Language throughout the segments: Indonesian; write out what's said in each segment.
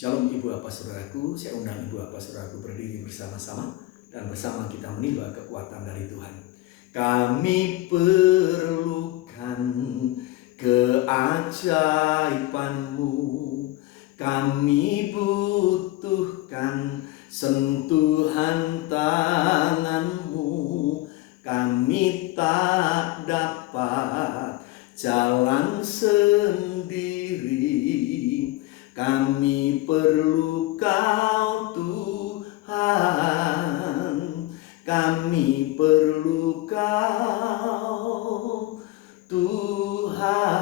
Shalom Ibu Bapak Saudaraku, saya undang Ibu Bapak Saudaraku berdiri bersama-sama dan bersama kita menimba kekuatan dari Tuhan. Kami perlukan keajaiban-Mu, kami butuhkan sentuhan tangan-Mu, kami tak dapat jalan sendiri. Kami perlu Kau Tuhan, kami perlu Kau Tuhan.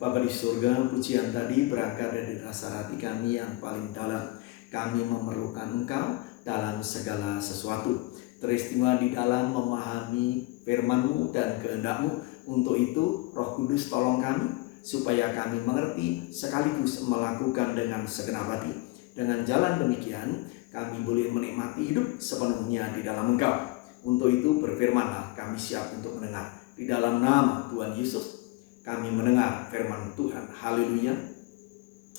Bapa di surga, pujian tadi berangkat dari rasa hati kami yang paling dalam. Kami memerlukan Engkau dalam segala sesuatu, teristimewa di dalam memahami firman-Mu dan kehendak-Mu. Untuk itu Roh Kudus tolong kami supaya kami mengerti sekaligus melakukan dengan segenap hati. Dengan jalan demikian kami boleh menikmati hidup sepenuhnya di dalam Engkau. Untuk itu berfirmanlah, kami siap untuk mendengar. Di dalam nama Tuhan Yesus kami mendengar firman Tuhan. Haleluya,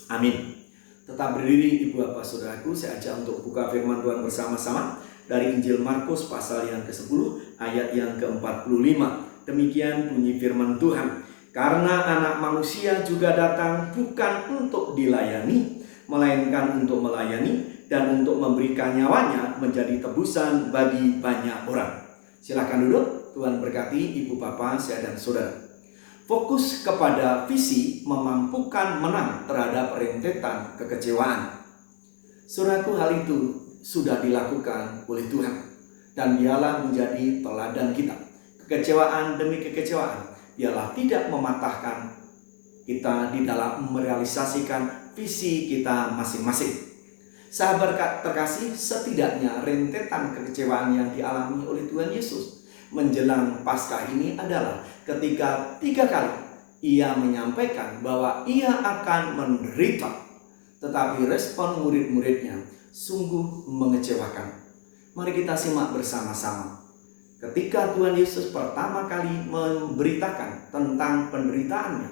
amin. Tetap berdiri Ibu Bapak Saudaraku, saya ajak untuk buka firman Tuhan bersama-sama dari Injil Markus pasal yang ke-10 ayat yang ke-45. Demikian bunyi firman Tuhan. Karena anak manusia juga datang bukan untuk dilayani, melainkan untuk melayani dan untuk memberikan nyawanya menjadi tebusan bagi banyak orang. Silakan duduk, Tuhan berkati Ibu Bapak, saya dan Saudara. Fokus kepada visi memampukan menang terhadap rentetan kekecewaan. Saudaraku, hal itu sudah dilakukan oleh Tuhan dan Dialah menjadi teladan kita. Kekecewaan demi kekecewaan, Dialah tidak mematahkan kita di dalam merealisasikan visi kita masing-masing. Sahabat terkasih, setidaknya rentetan kekecewaan yang dialami oleh Tuhan Yesus menjelang Paskah ini adalah ketika 3 kali Ia menyampaikan bahwa Ia akan menderita. Tetapi respon murid-muridnya sungguh mengecewakan. Mari kita simak bersama-sama. Ketika Tuhan Yesus pertama kali memberitakan tentang penderitaannya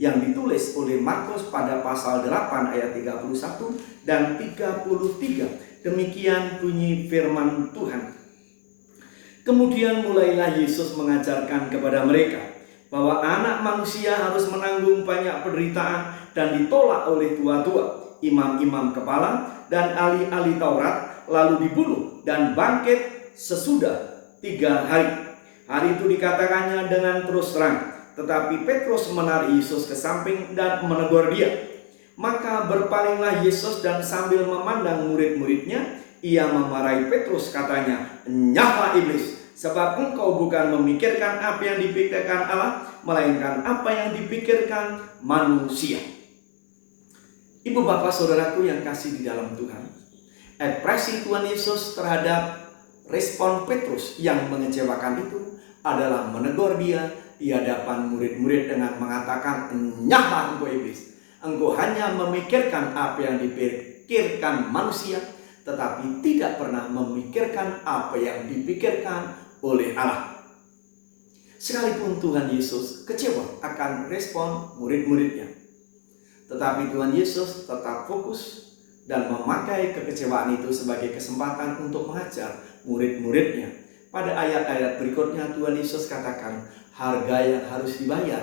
yang ditulis oleh Markus pada pasal 8 ayat 31 dan 33. Demikian bunyi firman Tuhan. Kemudian mulailah Yesus mengajarkan kepada mereka bahwa anak manusia harus menanggung banyak penderitaan dan ditolak oleh tua-tua, imam-imam kepala dan ahli-ahli Taurat, lalu dibunuh dan bangkit sesudah 3 hari. Hari itu dikatakannya dengan terus terang. Tetapi Petrus menarik Yesus ke samping dan menegur dia. Maka berpalinglah Yesus dan sambil memandang murid-muridnya, Ia memarahi Petrus, katanya, "Enyahlah iblis, sebab engkau bukan memikirkan apa yang dipikirkan Allah, melainkan apa yang dipikirkan manusia." Ibu Bapak Saudaraku yang kasih di dalam Tuhan, ekspresi Tuhan Yesus terhadap respon Petrus yang mengecewakan itu adalah menegur dia di hadapan murid-murid dengan mengatakan, "Enyahlah engkau iblis, engkau hanya memikirkan apa yang dipikirkan manusia, tetapi tidak pernah memikirkan apa yang dipikirkan oleh Allah." Sekalipun Tuhan Yesus kecewa akan respon murid-muridnya, tetapi Tuhan Yesus tetap fokus dan memakai kekecewaan itu sebagai kesempatan untuk mengajar murid-muridnya. Pada ayat-ayat berikutnya Tuhan Yesus katakan harga yang harus dibayar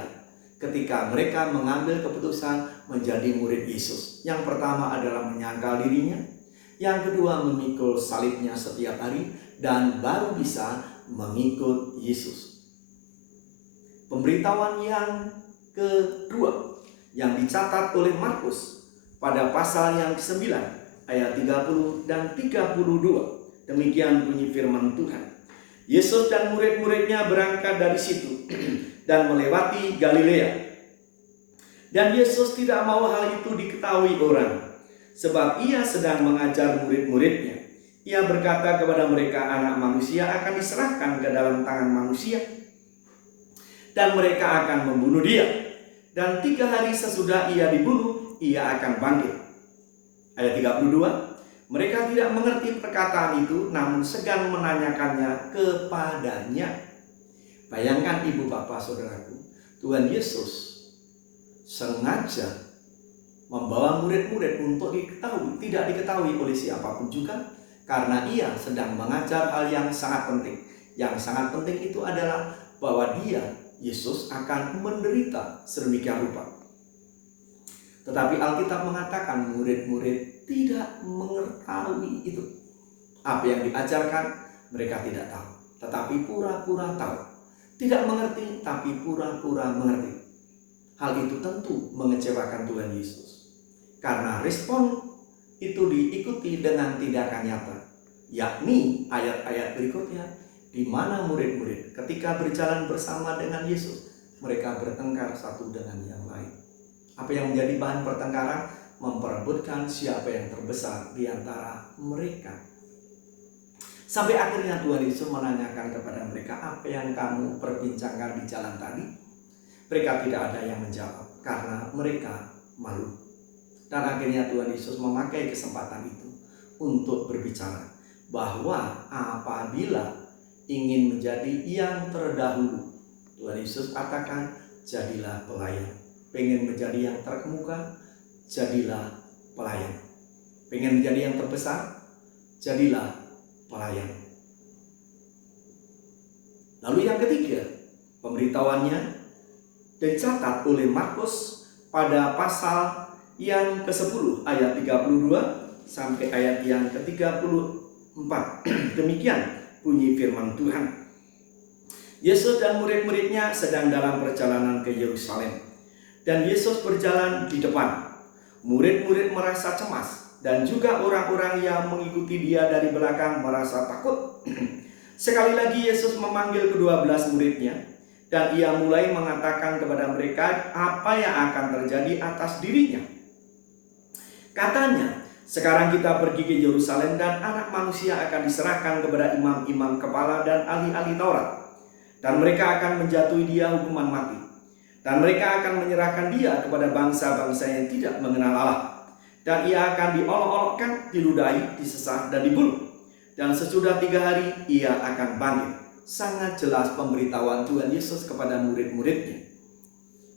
ketika mereka mengambil keputusan menjadi murid Yesus. Yang pertama adalah menyangkal dirinya, yang kedua memikul salibnya setiap hari, dan baru bisa mengikut Yesus. Pemberitahuan yang kedua yang dicatat oleh Markus pada pasal yang ke-9 ayat 30 dan 32. Demikian bunyi firman Tuhan. Yesus dan murid-muridnya berangkat dari situ dan melewati Galilea. Dan Yesus tidak mau hal itu diketahui orang, sebab Ia sedang mengajar murid-muridnya. Ia berkata kepada mereka, anak manusia akan diserahkan ke dalam tangan manusia, dan mereka akan membunuh Dia. Dan 3 hari sesudah Ia dibunuh, Ia akan bangkit. Ayat 32. Mereka tidak mengerti perkataan itu, namun segan menanyakannya kepadanya. Bayangkan Ibu Bapak Saudaraku, Tuhan Yesus sengaja membawa murid-murid untuk tidak diketahui oleh siapapun juga, karena ia sedang mengajar hal yang sangat penting. Yang sangat penting itu adalah bahwa Yesus akan menderita sedemikian rupa. Tetapi Alkitab mengatakan murid-murid tidak mengetahui itu. Apa yang diajarkan mereka tidak tahu, tetapi pura-pura tahu. Tidak mengerti, tapi pura-pura mengerti. Hal itu tentu mengecewakan Tuhan Yesus, karena respon itu diikuti dengan tindakan nyata, yakni ayat-ayat berikutnya, di mana murid-murid ketika berjalan bersama dengan Yesus, mereka bertengkar satu dengan yang lain. Apa yang menjadi bahan pertengkaran? Memperebutkan siapa yang terbesar di antara mereka. Sampai akhirnya Tuhan Yesus menanyakan kepada mereka, apa yang kamu perbincangkan di jalan tadi? Mereka tidak ada yang menjawab karena mereka malu. Dan akhirnya Tuhan Yesus memakai kesempatan itu untuk berbicara bahwa apabila ingin menjadi yang terdahulu, Tuhan Yesus katakan, jadilah pelayan. Pengen menjadi yang terkemuka, jadilah pelayan. Pengen menjadi yang terbesar, jadilah pelayan. Lalu yang ketiga, pemberitahuannya dicatat oleh Markus pada pasal yang ke-10 ayat 32 sampai ayat yang ke-34. Demikian bunyi firman Tuhan. Yesus dan murid-muridnya sedang dalam perjalanan ke Yerusalem, dan Yesus berjalan di depan. Murid-murid merasa cemas, dan juga orang-orang yang mengikuti dia dari belakang merasa takut. Sekali lagi Yesus memanggil ke-12 muridnya, dan ia mulai mengatakan kepada mereka apa yang akan terjadi atas dirinya. Katanya, sekarang kita pergi ke Yerusalem dan Anak Manusia akan diserahkan kepada imam-imam kepala dan ahli-ahli Taurat. Dan mereka akan menjatuhi dia hukuman mati. Dan mereka akan menyerahkan dia kepada bangsa-bangsa yang tidak mengenal Allah. Dan ia akan diolok-olokkan, diludahi, disesat, dan dibunuh. Dan sesudah 3 hari ia akan bangkit. Sangat jelas pemberitahuan Tuhan Yesus kepada murid-muridnya.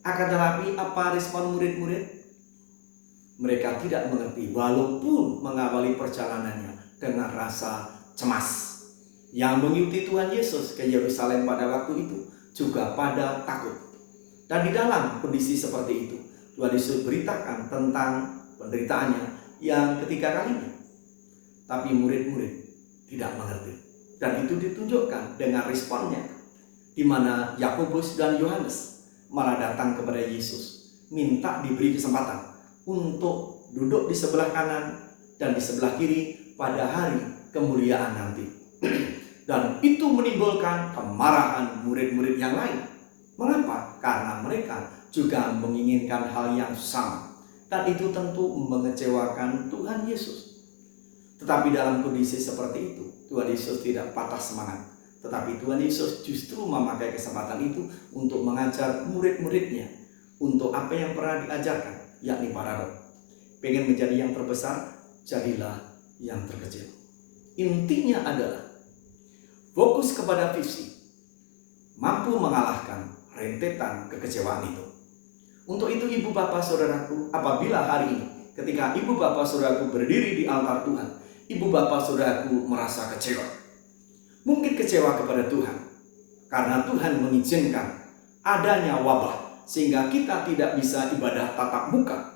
Akan tetapi apa respon murid-murid? Mereka tidak mengerti walaupun mengawali perjalanannya dengan rasa cemas. Yang mengikuti Tuhan Yesus ke Yerusalem pada waktu itu juga pada takut. Dan di dalam kondisi seperti itu, Tuhan Yesus beritakan tentang penderitaannya yang ketiga kalinya. Tapi murid-murid tidak mengerti. Dan itu ditunjukkan dengan responnya, di mana Yakobus dan Yohanes malah datang kepada Yesus, minta diberi kesempatan untuk duduk di sebelah kanan dan di sebelah kiri pada hari kemuliaan nanti. Dan itu menimbulkan kemarahan murid-murid yang lain. Mengapa? Karena mereka juga menginginkan hal yang sama. Dan itu tentu mengecewakan Tuhan Yesus. Tetapi dalam kondisi seperti itu, Tuhan Yesus tidak patah semangat. Tetapi Tuhan Yesus justru memakai kesempatan itu untuk mengajar murid-muridnya untuk apa yang pernah diajarkan, yakni parabel. Pengen menjadi yang terbesar, jadilah yang terkecil. Intinya adalah fokus kepada visi, mampu mengalahkan rentetan kekecewaan itu. Untuk itu ibu bapak saudaraku, apabila hari ini ketika ibu bapak saudaraku berdiri di altar Tuhan, ibu bapak saudaraku merasa kecewa. Mungkin kecewa kepada Tuhan karena Tuhan mengizinkan adanya wabah sehingga kita tidak bisa ibadah tatap muka.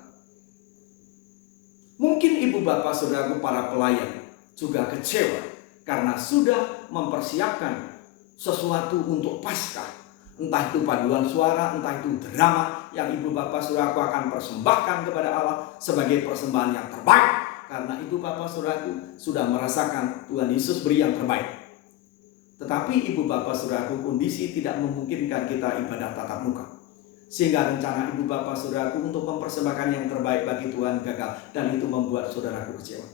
Mungkin ibu bapak saudaraku para pelayan juga kecewa karena sudah mempersiapkan sesuatu untuk Paskah. Entah itu paduan suara, entah itu drama yang ibu bapak saudaraku akan persembahkan kepada Allah sebagai persembahan yang terbaik. Karena ibu bapak saudaraku sudah merasakan Tuhan Yesus beri yang terbaik. Tetapi ibu bapak saudaraku kondisi tidak memungkinkan kita ibadah tatap muka. Sehingga rencana ibu bapak saudaraku untuk mempersembahkan yang terbaik bagi Tuhan gagal. Dan itu membuat saudaraku kecewa.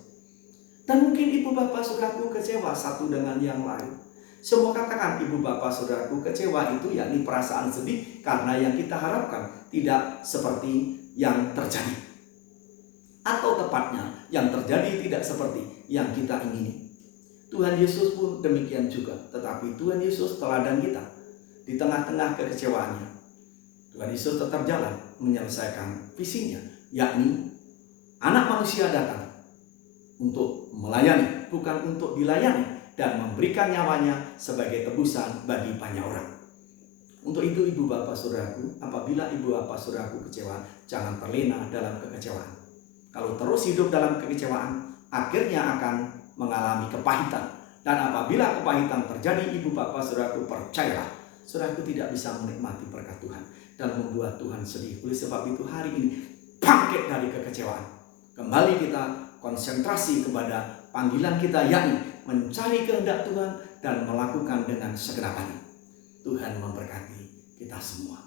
Dan mungkin ibu bapak saudaraku kecewa satu dengan yang lain. Semua katakan ibu bapak saudaraku kecewa itu yakni perasaan sedih karena yang kita harapkan tidak seperti yang terjadi. Atau tepatnya yang terjadi tidak seperti yang kita ingini. Tuhan Yesus pun demikian juga. Tetapi Tuhan Yesus teladan kita. Di tengah-tengah kekecewaannya, Tuhan Yesus tetap jalan menyelesaikan visinya yakni Anak Manusia datang untuk melayani, bukan untuk dilayani, dan memberikan nyawanya sebagai tebusan bagi banyak orang. Untuk itu ibu bapak saudaraku, apabila ibu bapak saudaraku kecewa, jangan terlena dalam kekecewaan. Kalau terus hidup dalam kekecewaan, akhirnya akan mengalami kepahitan. Dan apabila kepahitan terjadi, ibu bapak saudaraku, percayalah, saudaraku tidak bisa menikmati berkat Tuhan dan membuat Tuhan sedih. Oleh sebab itu hari ini bangkit dari kekecewaan. Kembali kita konsentrasi kepada panggilan kita, yakni mencari kehendak Tuhan dan melakukan dengan segenap hati. Tuhan memberkati kita semua.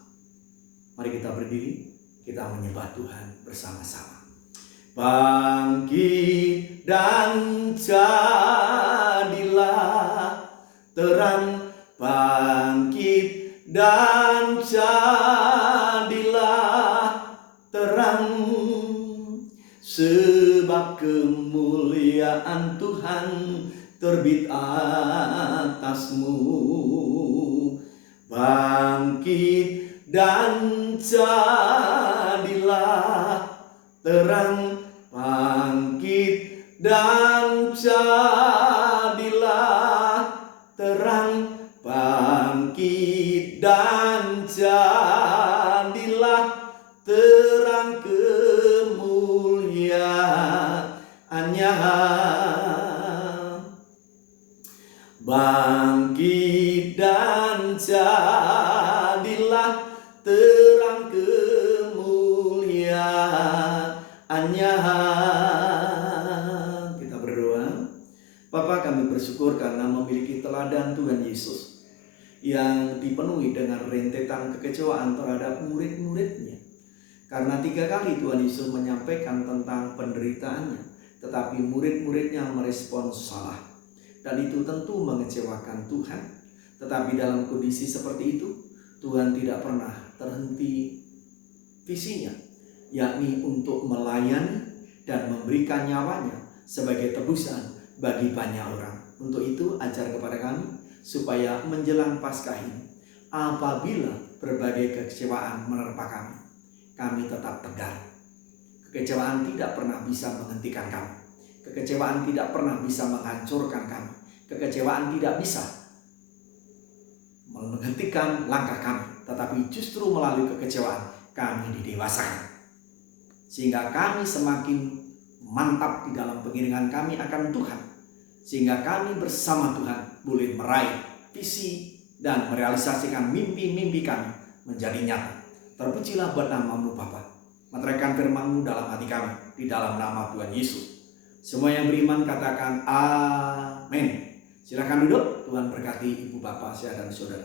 Mari kita berdiri, kita menyembah Tuhan bersama-sama. Bangkit dan jadilah terang, bangkit dan jadilah terang, sebab kemuliaan Tuhan terbit atasmu. Bangkit dan jadilah terang, bangkit dan jadilah terang, bangkit dan jadilah terang kemuliaannya. Bangkit dan jadilah terang kemuliaannya. Kita berdoa. Bapa, kami bersyukur karena memiliki teladan Tuhan Yesus yang dipenuhi dengan rentetan kekecewaan terhadap murid-muridnya. Karena 3 kali Tuhan Yesus menyampaikan tentang penderitaannya, tetapi murid-muridnya merespon salah. Dan itu tentu mengecewakan Tuhan. Tetapi dalam kondisi seperti itu, Tuhan tidak pernah terhenti visinya, yakni untuk melayani dan memberikan nyawanya sebagai tebusan bagi banyak orang. Untuk itu ajar kepada kami supaya menjelang Paskah ini, apabila berbagai kekecewaan menerpa kami tetap tegar. Kekecewaan tidak pernah bisa menghentikan kami. Kekecewaan tidak pernah bisa menghancurkan kami. Kekecewaan tidak bisa menghentikan langkah kami. Tetapi justru melalui kekecewaan kami didewasakan. Sehingga kami semakin mantap di dalam pengiringan kami akan Tuhan. Sehingga kami bersama Tuhan boleh meraih visi dan merealisasikan mimpi-mimpi kami menjadi nyata. Terpujilah buat nama-Mu Bapa. Meteraikan firman-Mu dalam hati kami di dalam nama Tuhan Yesus. Semua yang beriman katakan amin. Silakan duduk. Tuhan berkati ibu bapak, saya dan saudara.